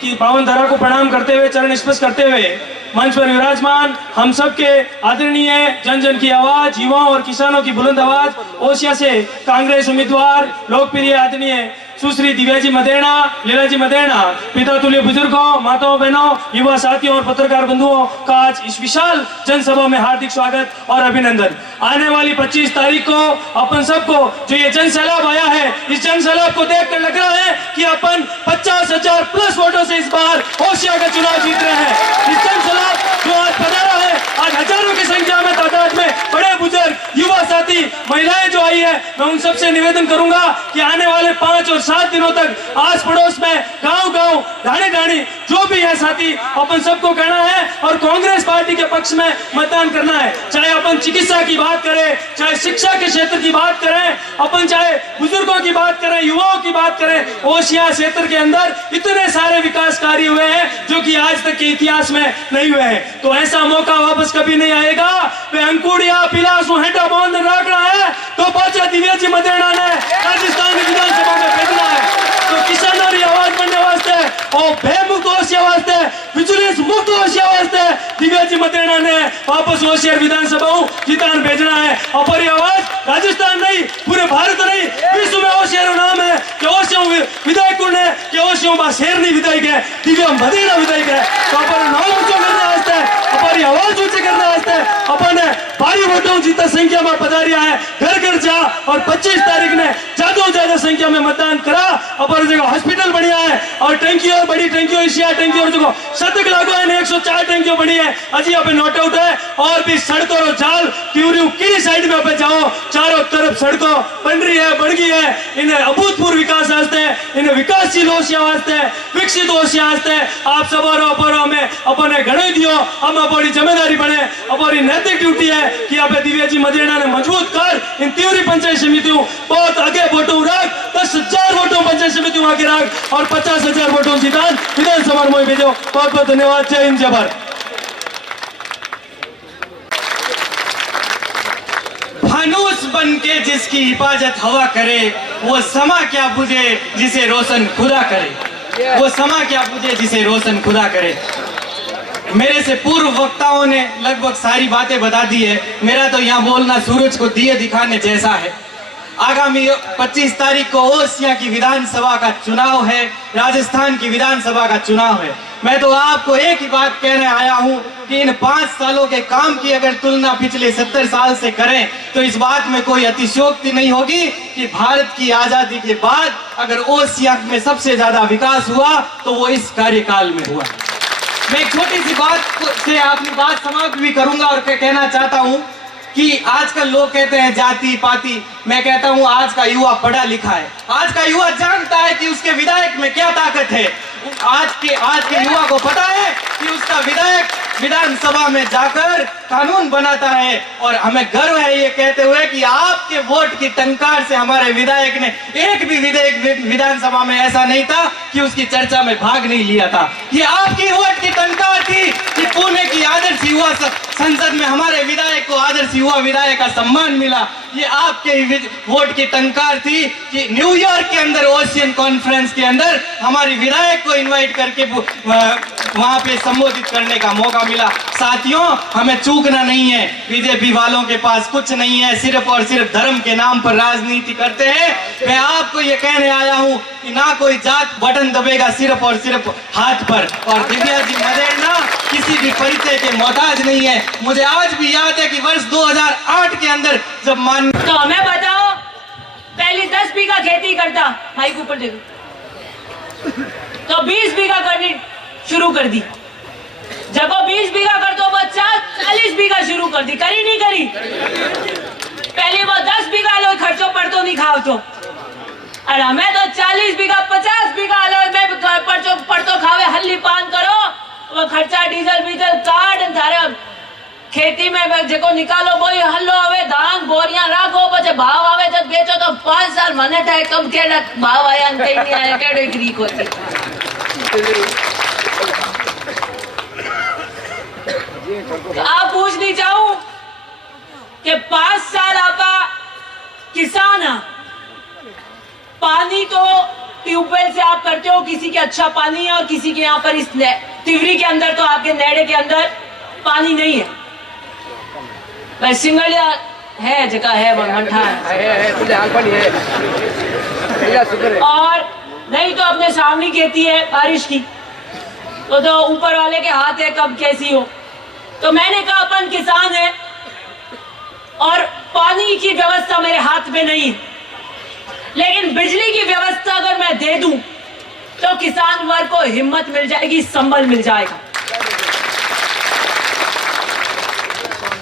की पावन धरा को प्रणाम करते हुए, चरण स्पर्श करते हुए मंच पर विराजमान हम सबके आदरणीय जन जन की आवाज, युवाओं और किसानों की बुलंद आवाज, ओसिया से कांग्रेस उम्मीदवार लोकप्रिय आदरणीय सुश्री दिव्या जी मदेरणा, लीला जी मदेरणा, पिता तुल्य बुजुर्गों, माताओं, बहनों, युवा साथियों और पत्रकार बंधुओं का आज इस विशाल जनसभा में हार्दिक स्वागत और अभिनंदन। आने वाली 25 तारीख को अपन सबको जो ये जन सैलाब आया है, इस जन सैलाब को देखकर लग रहा है कि अपन 50,000 प्लस वोटों से इस बार ओसिया का चुनाव जीत रहे हैं। इस जन सैलाब जो आज पधारा है, आज हजारों की संख्या में तादाद में बड़े बुजुर्ग, युवा साथी, महिलाएं जो आई है, मैं उन सबसे निवेदन करूंगा कि आने वाले 5 और 7 दिनों तक आस पड़ोस में गांव गांव, ढाणी ढाणी जो भी है साथी, अपन सबको कहना है और कांग्रेस पार्टी के पक्ष में मतदान करना है। चाहे अपन चिकित्सा की बात करें, चाहे शिक्षा के क्षेत्र की बात करें, अपन चाहे बुजुर्गों की बात करें, युवाओं की बात करें, ओसिया क्षेत्र के अंदर इतने सारे विकास कार्य हुए हैं जो कि आज तक के इतिहास में नहीं हुए हैं। तो ऐसा मौका वापस कभी नहीं आएगा। वे अंकुड़िया पिलास हेटा बंद रखना है तो बाचा दिव्या जी मदेरणा ने राजस्थान विधानसभा में भेजना है। तो किसानों की आवाज बनने वास्ते और भयमुक्त ओसिया वास्ते, विजिलेंस मुक्त ओसिया वास्ते दिव्या जी मदेरणा ने वापस ओसिया विधानसभा जितान भेजना है। और ये आवाज राजस्थान नहीं, पूरे भारत नहीं, विश्व में ओसिया नाम है कि ओसिया विधायक ने कि ओसिया शेरनी विधायक है, दिव्या मदेरणा विधायक है। तो अपन नाम ऊंचा करने वास्ते, अपन आवाज ऊंची करने वास्ते अपन भारी वोटों जीता संख्या में पधारिया है। घर घर जा और 25 तारीख ने ज्यादा संख्या में मतदान करा। अपन जगह हॉस्पिटल बढ़िया है और टंकी और बड़ी टंकी एशिया टंकी और जो शतक लागू है 104 टंकियों बड़ी है, अजी यहाँ पे नोट आउट है। और भी सड़कों और जाल की साइड में पे जाओ, चारों तरफ सड़कों बन रही है, बढ़ गई है। इन्हें अभूतपूर्व विकास वास्ते, इन्हें विकासशील ओसिया वास्ते, विकसित ओसिया वास्ते आप सब और में अपने घड़े दियो, हम अपनी जिम्मेदारी बने, अपनी नैतिक ड्यूटी है कि यहाँ पे दिव्या जी मदेरणा ने मजबूत कर इन तीव्र पंचायत समितियों बहुत आगे वोटों रख, 10,000 वोटों पंचायत समितियों आगे रख और 50,000 वोटों जितान विधानसभा में भेजो। बहुत बहुत धन्यवाद। जय हिंद, जय भारत। फानूस बन के जिसकी हिफाजत हवा करे, वो समा क्या बुझे जिसे रोशन खुदा करे, वो समा क्या बुझे जिसे रोशन खुदा करे। मेरे से पूर्व वक्ताओं ने लगभग सारी बातें बता दी है। मेरा तो यहाँ बोलना सूरज को दिए दिखाने जैसा है। आगामी 25 तारीख को ओसिया की विधानसभा का चुनाव है, राजस्थान की विधानसभा का चुनाव है। मैं तो आपको एक ही बात कहने आया हूं कि इन 5 सालों के काम की अगर तुलना पिछले 70 साल से करें तो इस बात में कोई अतिशयोक्ति नहीं होगी कि भारत की आजादी के बाद अगर ओसिया में सबसे ज्यादा विकास हुआ तो वो इस कार्यकाल में हुआ। मैं एक छोटी सी बात से अपनी बात समाप्त भी करूंगा और कहना चाहता हूं कि आजकल लोग कहते हैं जाति पाति, मैं कहता हूं आज का युवा पढ़ा लिखा है, आज का युवा जानता है कि उसके विधायक में क्या ताकत है। आज के युवा को पता है कि उसका विधायक विधानसभा में जाकर कानून बनाता है। और हमें गर्व है ये कहते हुए कि आपके वोट की टंकार से हमारे विधायक ने एक भी विधायक विधानसभा में ऐसा नहीं था कि उसकी चर्चा में भाग नहीं लिया था। ये आपकी वोट की टंकार थी कि पुणे की आदर्श युवा संसद में हमारे विधायक को आदर्श युवा विधायक का सम्मान मिला। ये आपके वोट की टंकार थी कि न्यूयॉर्क के अंदर ओशियन कॉन्फ्रेंस के अंदर हमारी विधायक को इनवाइट करके वहां पे संबोधित करने का मौका मिला। साथियों, हमें चूकना नहीं है, बीजेपी वालों के पास कुछ नहीं है, सिर्फ और सिर्फ धर्म के नाम पर राजनीति करते हैं। मैं आपको ये कहने आया हूं कि ना कोई जात बटन दबेगा सिर्फ और सिर्फ हाथ पर। और दिव्या जी मदेरणा किसी भी परिचय के मोहताज नहीं है। मुझे आज भी याद है कि वर्ष 2008 के अंदर जब तो हमें बताओ, पहले 10 बीघा खेती करता, भाई के ऊपर दे दो, तो 20 बीघा करनी शुरू कर दी। जब वो 20 बीघा कर दो बच्चा 40 बीघा शुरू कर दी, करी नहीं करी? पहले वो 10 बीघा लो खर्चो पड़तो नहीं खाओ तो, और हमें तो 40 बीघा 50 बीघा लो में पड़तो खावे हल्ली पान करो, वो खर्चा डीजल बीजल कार्ड थारे खेती में जो निकालो वो हल्लो आवे, धान बोरियां राखो, पचे भाव आवे जब बेचो तो 5 साल मने थाय कब के भाव आया कहीं नहीं आया, केड़ो ग्रीक होती। तो आप पूछनी चाहूं कि 5 साल आपा किसान पानी तो ट्यूबवेल से आप करते हो, किसी के अच्छा पानी है और किसी के यहाँ पर इस तिवरी के अंदर तो आपके नेड़े के अंदर पानी नहीं है। भाई सिंगलिया है, जगह है, मंठा है और नहीं तो अपने सामने खेती है बारिश की, तो ऊपर वाले के हाथ है कब कैसी हो। तो मैंने कहा अपन किसान है और पानी की व्यवस्था मेरे हाथ में नहीं है, लेकिन बिजली की व्यवस्था अगर मैं दे दूं तो किसान वर्ग को हिम्मत मिल जाएगी, संबल मिल जाएगा।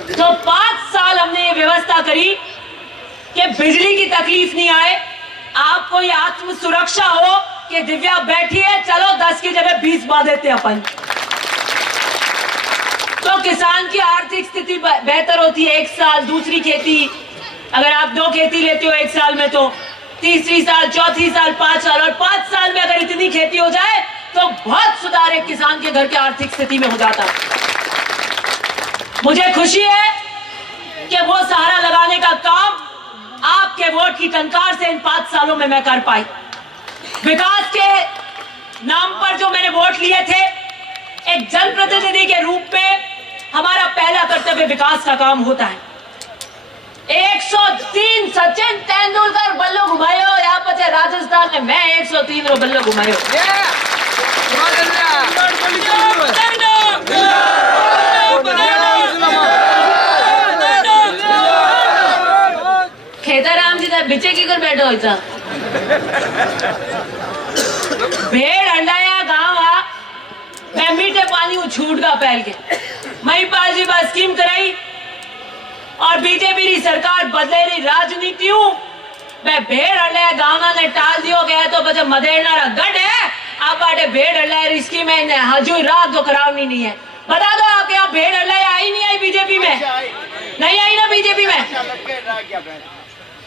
तो 5 साल हमने ये व्यवस्था करी कि बिजली की तकलीफ नहीं आए, आपको ये आत्म सुरक्षा हो कि दिव्या बैठी है, चलो 10 की जगह 20 बा देते अपन। तो किसान की आर्थिक स्थिति बेहतर होती है। 1 साल दूसरी खेती, अगर आप 2 खेती लेते हो 1 साल में, तो तीसरी साल, चौथी साल 5 साल, और 5 साल में अगर इतनी खेती हो जाए तो बहुत सुधार एक किसान के घर के आर्थिक स्थिति में हो जाता है। मुझे खुशी है कि वो सहारा लगाने का काम आपके वोट की टंकार से इन 5 सालों में मैं कर पाई। विकास के नाम पर जो मैंने वोट लिए थे, एक जनप्रतिनिधि के रूप में हमारा पहला कर्तव्य विकास का काम होता है। 103 सचिन तेंदुलकर बल्लो घुमायो, यहाँ पर राजस्थान में मैं 103 रो बल्लो घुमायो। खेताराम जी बिचे की कर बैठो होता भेड़ हंडाया गांव आ, मैं मीठे पानी छूट का पहल के महिपाल जी बस स्कीम कराई और बीजेपी की सरकार बदले रही राजनीति हूँ। मैं भेड़ हल्ला गांव ने टाल दियो गया तो बचे मदेरना गढ़ है, आप बाटे भेड़ हल्ला स्कीम है हजू रात तो करावनी नहीं है। बता दो आपके यहाँ भेड़ हल्ला आई नहीं आई बीजेपी में? नहीं आई ना बीजेपी में।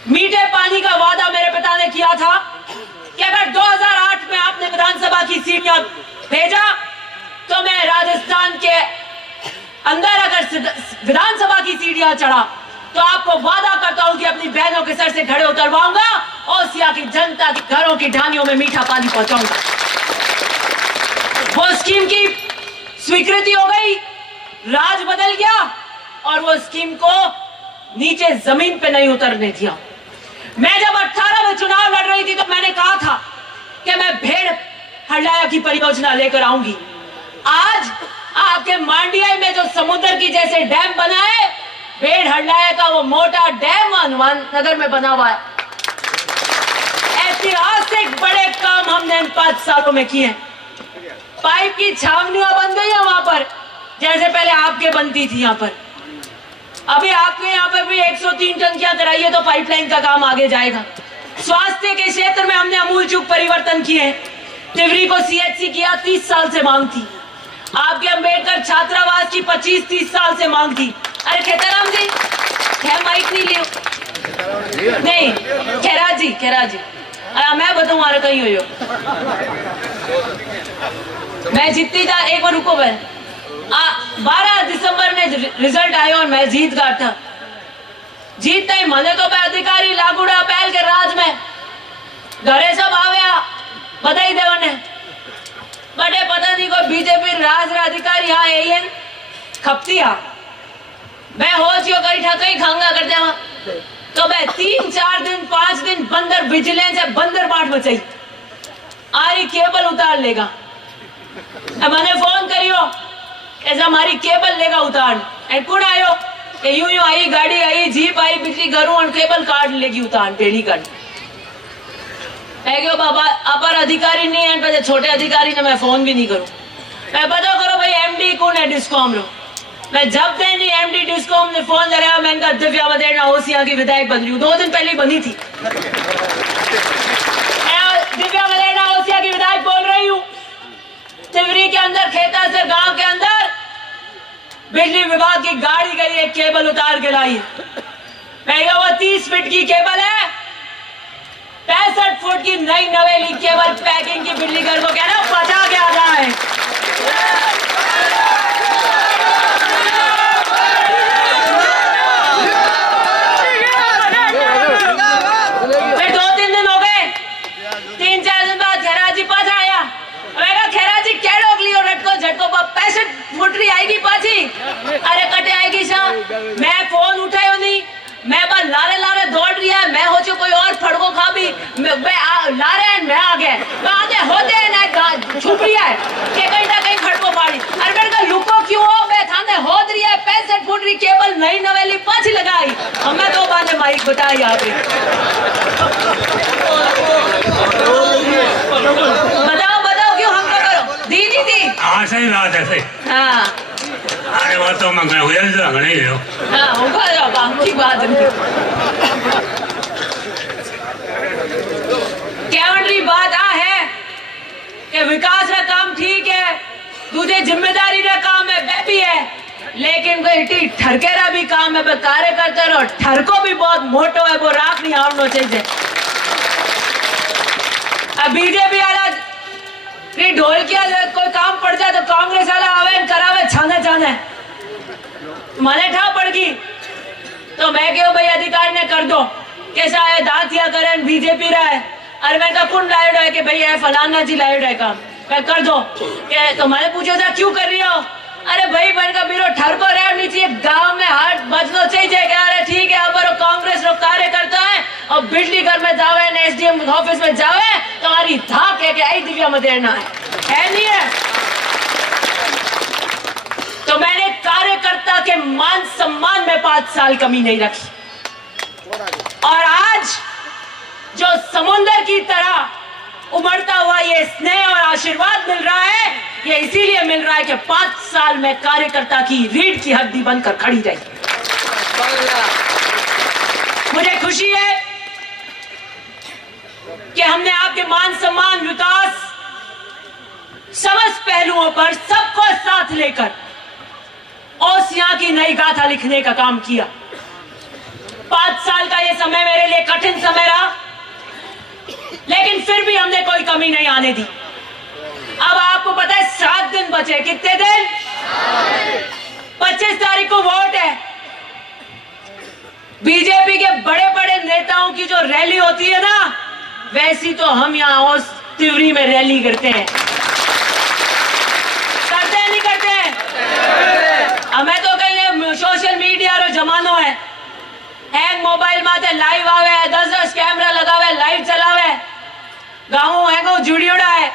मीठे पानी का वादा मेरे पिता ने किया था कि अगर 2008 में आपने विधानसभा की सीट भेजा तो मैं राजस्थान के अंदर अगर विधानसभा की सीढ़ियां चढ़ा तो आपको वादा करता हूं कि अपनी बहनों के सर से घड़े उतरवाऊंगा और सिया की जनता के घरों की ढानियों में मीठा पानी पहुंचाऊंगा। वो स्कीम की स्वीकृति हो गई, राज बदल गया और वो स्कीम को नीचे जमीन पे नहीं उतरने दिया। मैं जब 18 में चुनाव लड़ रही थी तो मैंने कहा था कि मैं भेड़ हल्लाया की परियोजना लेकर आऊंगी। आज आपके मांडिया में जो समुद्र की जैसे डैम बना है, भेड़ हल्लाया का वो मोटा डैम हनुमान नगर में बना हुआ है। ऐतिहासिक बड़े काम हमने इन 5 सालों में किए। पाइप की छावनियां बन गई है वहां पर, जैसे पहले आपके बनती थी यहाँ पर। अभी आपके यहाँ पर भी 103 टंकियां कराइए तो पाइपलाइन का काम आगे जाएगा। स्वास्थ्य के क्षेत्र में हमने अमूलचूल परिवर्तन किए हैं। तिवरी को CHC किया, 30 साल से मांग थी। आपके अंबेडकर छात्रावास की 25-30 साल से मांग थी। अरे खेताराम जी माइक नहीं लियो नहीं, खेरा जी मैं बताऊं आ कहीं हो मैं जीतती जा। एक बार रुको बहन, 12 दिसंबर में रिजल्ट आयो और मैं जीत गया था। जीत नहीं मने तो मैं अधिकारी लागूड़ा पहल के राज में घरे सब आव्या बधाई देवने बटे पता नहीं कोई बीजेपी राज अधिकारी हाँ यही है खपती हा मैं हो जियो कई ठकई खांगा करते वहां तो मैं 3-4 दिन 5 दिन बंदर विजिलेंस है बंदर बाट मचाई आरी केबल उतार लेगा। मैंने फोन करियो ऐसा हमारी केबल लेगा उतार एंड कौन आयो यूं आई गाड़ी आई जीप आई बिजली घरों और केबल काट लेगी उतार टेढ़ी काट बाबा अपर अधिकारी नहीं है पहले छोटे अधिकारी ने मैं फोन भी नहीं करूं। मैं पता करो भाई MD कौन है डिस्कॉम रो। मैं जब से नहीं MD डिस्कॉम ने फोन लगाया मैंने कहा दिव्या मदेरना ओसिया की विधायक बन रही हूँ। 2 दिन पहले बनी थी दिव्या मदेरना ओसिया की विधायक बोल रही हूँ। तिवरी के अंदर खेता से गांव के अंदर बिजली विभाग की गाड़ी गई है केबल उतार के लाई। मैं वो 30 फीट की केबल है 65 फुट की नई नवेली केबल पैकिंग की बिजली घर को कहना बचा के आ जाए। फिर 2-3 दिन हो गए, 3-4 दिन बाद फुटरी आएगी पाची अरे कटे आएगी सा मैं फोन उठायो नहीं मैं बस लारे लारे दौड़ रही है मैं हो कोई और फड़को खा भी मैं लारे मैं आ गया आधे होते ना छुप रही है कि कहीं ना कहीं फड़को मारी अरे मेरे का लुको क्यों हो मैं थाने होद रही है 65 फुट रही केबल नई नवेली पाची लगाई हमें तो बाने माइक बताई आपने बताओ क्यों हम क्या करो दीदी थी हाँ सही बात है सही हाँ अरे वो तो मंगल हुआ नहीं हो हाँ होगा काम की बात कैवंडरी बात आ है कि विकास का काम ठीक है तुझे जिम्मेदारी का काम है वह भी है लेकिन कोई ठरकेरा भी काम है कार्यकर्ता रहो ठरको भी बहुत मोटो है वो राख नहीं आवनो चाहिए अब बीजेपी वाला ढोल किया कोई काम पड़ जाए तो कांग्रेस वाला आवे करावे छाने मने ठा पड़ गई तो मैं क्यों भाई अधिकारी ने कर दो कैसा है दांतिया करें बीजेपी रहा है अरे मैं तो कौन लाइड है कि भाई है फलाना जी लाइड है काम मैं कर दो क्या तो मैंने पूछा था क्यों कर रही हो अरे भाई बहन का बीरो ठर को रह नहीं चाहिए गांव में हाथ बचना चाहिए अरे ठीक है अब कांग्रेस लोग कार्य करता है और बिजली घर में जावे एसडीएम ऑफिस में जावे तुम्हारी धाक है कि आई दिव्या में देना है नहीं है तो मैंने कार्यकर्ता के मान सम्मान में 5 साल कमी नहीं रखी और आज जो समुद्र की तरह उमड़ता हुआ ये स्नेह और आशीर्वाद मिल रहा है ये इसीलिए मिल रहा है कि 5 साल में कार्यकर्ता की रीढ़ की हड्डी बनकर खड़ी रही मुझे खुशी है कि हमने आपके मान सम्मान विकास समस्त पहलुओं पर सबको साथ लेकर ओसियां की नई गाथा लिखने का काम किया 5 साल का ये समय मेरे लिए कठिन समय रहा लेकिन फिर भी हमने कोई कमी नहीं आने दी अब आपको पता है 7 दिन बचे कितने दिन 25 तारीख को वोट है बीजेपी के बड़े बड़े नेताओं की जो रैली होती है ना वैसी तो हम यहाँ उस तिवरी में रैली करते हैं नहीं करते हैं हमें तो कहीं सोशल मीडिया रो जमानो है हैंग मोबाइल माते लाइव आवे 10 कैमरा लगावे लाइव चलावे गाँव हैंगो जुड़ियोड़ा है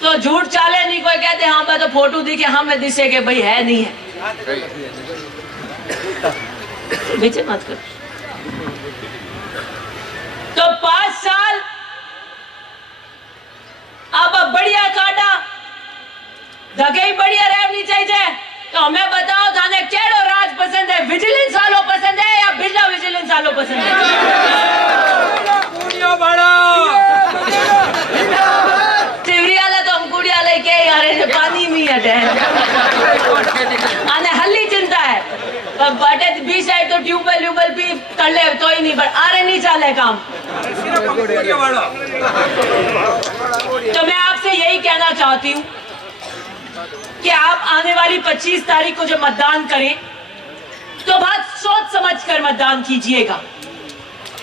तो झूठ चाले नहीं कोई कहते हाँ मैं तो फोटो दिखे हमें दिसे के भाई है नहीं है बेचे मत कर तो 5 साल अब बढ़िया काटा धगे बढ़िया रहनी चाहिए तो हमें बताओ थाने केड़ो राज पसंद है विजिलेंस वालों पसंद है या बिजला विजिलेंस वालों पसंद है तिवरी वाला तो हम कुड़िया लेके यार पानी में हटे आने हल्ली चिंता है बटे 20 साइड तो ट्यूबवेल भी कर ले तो ही नहीं पर आरे नहीं चले काम तो मैं आपसे यही कहना चाहती हूँ कि आप आने वाली 25 तारीख को जब मतदान करें तो बहुत सोच समझ कर मतदान कीजिएगा